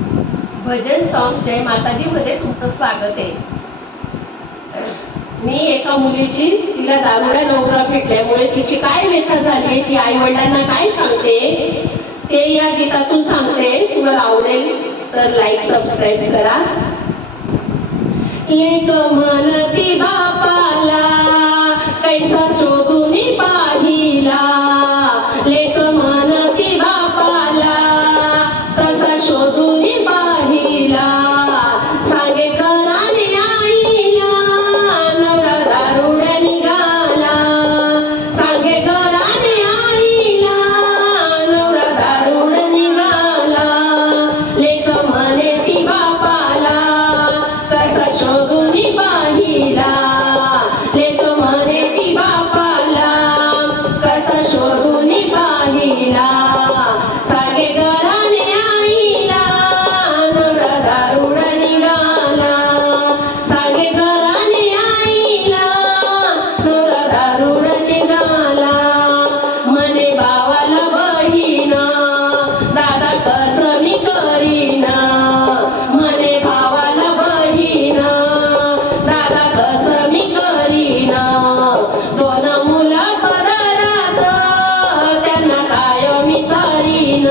भजन सॉन्ग जय माताजी मध्ये तुमचं स्वागत आहे। मी एका मुलीची तिला दारूला नवरा भेटल्यामुळे तिची काय व्यथा झाली ती आई वडिलांना काय सांगते ते या गीतातून सांगते। तुम्हाला आवडेल तर लाईक सबस्क्राईब करा। लेक म्हणती बापाला कैसा शोधून पाहिला, लेक म्हणती बापाला कसा शोधून पाहिला, सांगे कराने आईला नवरा दारुड्या निघाला, सांगे कराने आईला नवरा दारुड्या निघाला, लेक म्हणे ती बापाला कसा शोधून पाहिला, लेक म्हणे ती बापाला कसा शोधून पाहिला, सांगे कराने आईला नवरा दारुडा निघाला, सांगे कराने आईला नवरा दारुडा निघाला, म्हणे भावाला बहीण दादा कसं मी करीन, म्हणे भावाला बहीण दादा कसं मी करीन, दोन मुलं पदरात त्यांना काय मी चारीन,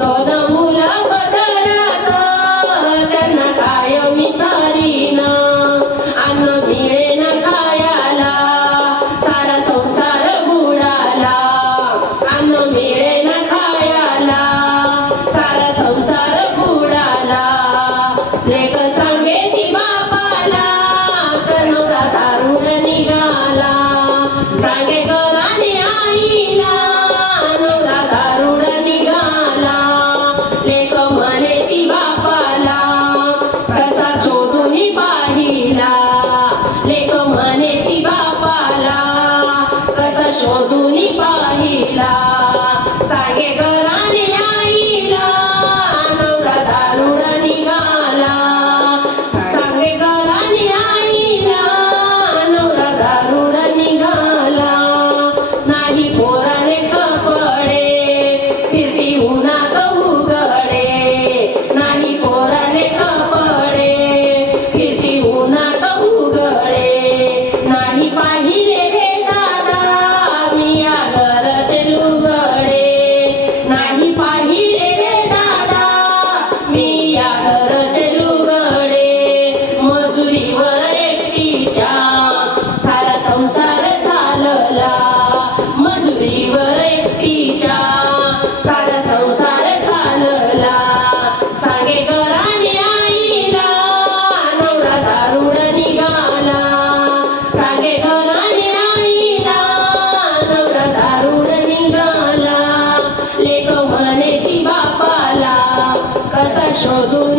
दोन मुलं पदरात त्यांना काय मी चारीन, अन्न मिळेन खायला सारा संसार बुडाला, अन्न मिळेन खायला सारा संसार बुडाला, लेक सांगे ती बापाला नवरा दारुड निघाला, सांगे कराने आईला नवरा दारुड निघाला, लेक म्हणे ती बापाला कसा शोधून पाहिला, लेक म्हणे ती बापाला कसा शोधून पाहिला, सांगे कराने आईला नवरा दारुड निघाला, सांगे कराने आईला नवरा दारुड निघाला, नाही पोराने कपडे फिरती उन्हात उघडे, नाही पोराने कपडे फिरती उन्हात उघडे, नाही पाहिले रे दादा मी या घरचे लुगडे, नाही पाहिले रे दादा मी या घरचे लुगडे, मजुरीवर एकटीच्या सारा संसार चालला, मजुरीवर एकटीच्या सारा संसार चालला, सांगे कराने आईला नवरा दारुड निघाला, सांगे कराने आईला नवरा दारुड निघाला, लेक म्हणे ती बापाला कसा शोधून